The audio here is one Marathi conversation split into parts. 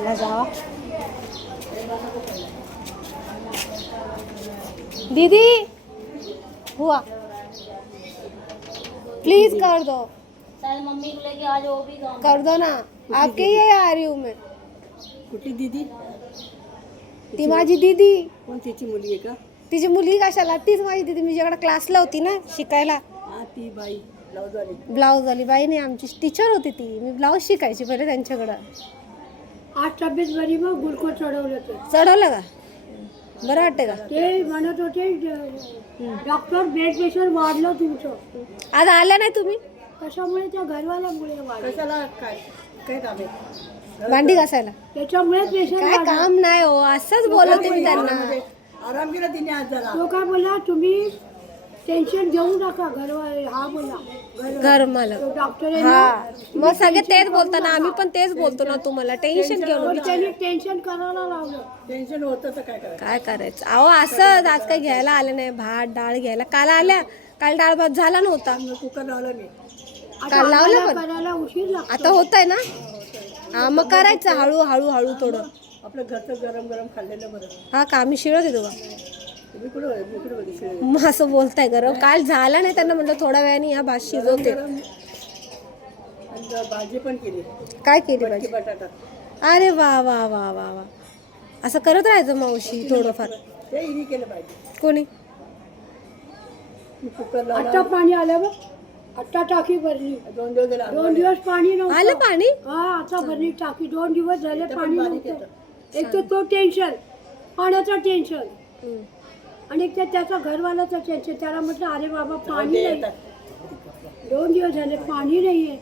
जाओ दीदी हुआ प्लीज कर दो मम्मी को लेके आ जाओ भी कर दो ना आपके ही आ रही हूँ मैं कुठली दीदी ती माझी दीदी कोण तिची मुली आहे का तिची मुलगी कशाला तीच माझी दीदी मी ज्याकडे क्लासला होती ना शिकायला हा ती बाई ब्लाऊजवाली ब्लाऊज वाली बाई नाही आमची टीचर होती ती मी ब्लाऊज शिकायची पहिले त्यांच्याकडं आज तब्येत बरी मग गुलकोज चढवलं ते चढवलं का बरं वाटते का ते म्हणत होते डॉक्टर ब्लड प्रेशर वाढलं तुमचं आज आल्या नाही तुम्ही कशामुळे त्या घरवाल्यामुळे वाढलं कशाला काय काय काम आहे भांडी घासायला त्याच्यामुळे प्रेशर काय काम नाही हो असंच बोलवते मी त्यांना आराम केला तिने आज जरा तो काय बोला तुम्ही टेन्शन घेऊ नका घरवाले हा बोला घर मला डॉक्टर हा मग सगळे तेच बोलताना आम्ही पण तेच बोलतो ना तुम्हाला टेन्शन घेऊ नका त्यांनी टेन्शन करायला लावलं टेन्शन होतं तर काय करायचं काय करायचं अहो असं आज काही घ्यायला आले नाही भात डाळ घ्यायला काल आल्या काल डाळ भात झाला नव्हता कुकर लावला मी काल लावलं पण करायला उशीर लागतो आता होत आहे ना हा मग करायचं हळू हळू हळू थोडं आपलं घरचं गरम गरम खाल्लेलं बरं हा का आम्ही शिळत येतो का तुम्ही कुठं बघितलं मग असं बोलताय गरम काल झाला नाही त्यांना म्हटलं थोड्या वेळाने ह्या भात शिजवते आणि भाजी पण केली काय केली भाजी बटाटा अरे वा वा वा वा वा असं करत राहायचं मावशी थोडंफार ते हिने केलं पाहिजे कोणी कुकर आत्ता पाणी आलं बघ आत्ता टाकी भरली 2 दिवस झाले 2 दिवस पाणी नव्हतं आलं पाणी हा आता भरली टाकी 2 दिवस झाले पाणी नव्हतं एक तर तो टेन्शन पाण्याचं टेन्शन आणि एक तर त्याचा घरवाल्याचं टेन्शन त्याला म्हटलं अरे बाबा पाणी नाही 2 दिवस झाले पाणी नाहीये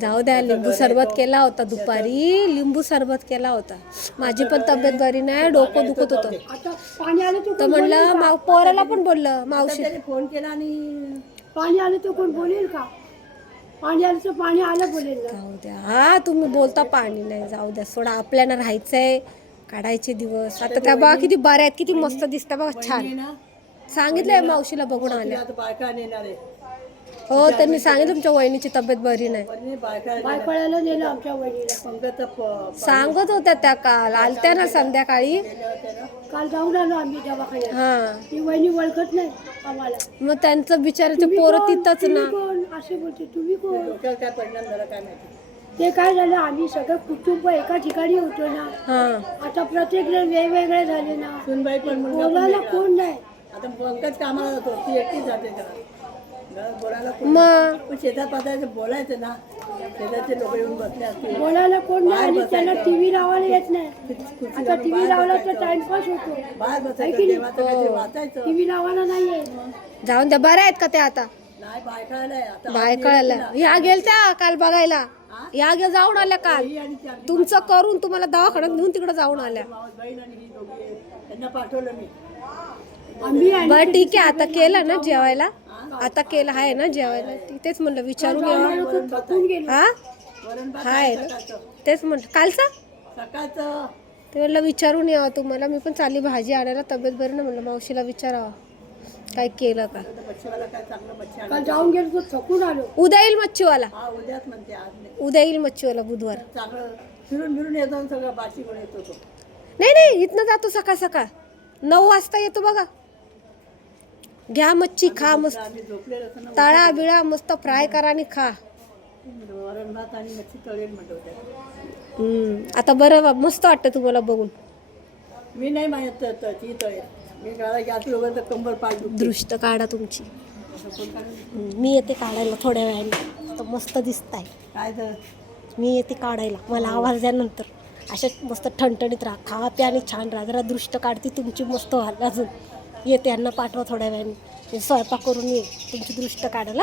जाऊ द्या लिंबू सरबत केला होता दुपारी लिंबू सरबत केला होता माझी पण तब्येत बरी नाही डोकं दुखत होतं आता पाणी आलं तर म्हणलं पोराला पण बोललं मावशी फोन केला आणि पाणी आलं तर कोण बोलेल का पाणी आलं तर पाणी आलं बोलेल ना जाऊ द्या हा तुम्ही बोलता पाणी नाही जाऊ द्या सोडा आपल्याला राहायचंय काढायचे दिवस आता त्या बघा किती बऱ्या आहेत किती मस्त दिसतात बघा छान सांगितलंय मावशीला बघून आल्या बायका नेणार आहे हो त्यांनी सांगितलं तुमच्या वहिनीची तब्येत बरी नाही बायकाळ्याला नेलं आमच्या वहिनीला सांगत होत्या त्या काल आलत्या ना संध्याकाळी काल जाऊन आलो आम्ही दवाखान्यात हा ती वहिनी ओळखत नाही आम्हाला मग त्यांचं बिचाराचे पोरं तिथंच ना कोण असे बोलते तुम्ही कोण काय परिणाम झाला काय माहिती ते काय झालं आम्ही सगळं कुटुंब एका ठिकाणी होतो ना हा आता प्रत्येक जण वेगवेगळे झाले ना सुनबाई पण बोलायला कोण नाही आता पंकज कामाला जातो ती एकटी जाते बोलायला मग शेतात पात्रायचं बोलायचं ना शेताचे लोक येऊन बसले असते बोलायला कोण नाही आणि त्यांना टीव्ही लावायला येत नाही आता टीव्ही लावला तर टाइमपास होतो बाहेर बसायचं वाचायचं टीव्ही लावायला नाही येत जाऊन द्या बऱ्या आहेत का त्या आता नाही बायकाळाला बायकाळाला ह्या गेलत्या काल बघायला या गे जाऊन आल्या काल तुमचं करून तुम्हाला दवाखान्यात घेऊन तिकडे जाऊन आल्या बहीण आणि ही दोघी त्यांना पाठवलं मी बरं ठीक आहे आता केलं ना जेवायला आता केलं आहे ना जेवायला तेच म्हणलं विचारून घ्यावं हा हाय तेच म्हणलं कालचा सकाळचं ते म्हणलं विचारून यावं तुम्हाला मी पण चालली भाजी आणायला तब्येत बरी ना म्हणलं मावशीला विचारावं काय केलं का काल जाऊन गेलो तो थकून आलो उद्या येईल मच्छीवाला उद्याच म्हणते आज नाही उद्या येईल मच्छीवाला बुधवार चांगलं फिरून फिरून येतो सगळं बाशी पण येतो तो नाही नाही इथनं जातो सकाळ सकाळ 9 वाजता येतो बघा घ्या मच्छी खा मस्त आम्ही झोपलेलं असं ना तळा बिळा मस्त फ्राय करा आणि खा वरण भात आणि मच्छी तळेल म्हणत होत्या आता बरं मस्त वाटतं तुम्हाला बघून मी नाही माहित ती तळेल मी गाळा गॅस लोकांचं कंबर पाठ दृष्ट काढा तुमची मी येते काढायला थोड्या वेळाने तर मस्त दिसताय काय तर मी येते काढायला मला आवाज द्या नंतर अशा मस्त ठणठणीत राहा खा प्या आणि छान राहा जरा दृष्ट काढते तुमची मस्त व्हाल अजून येते यांना पाठवा थोड्या वेळाने स्वयंपाक करून ये तुमची दृष्ट काढायला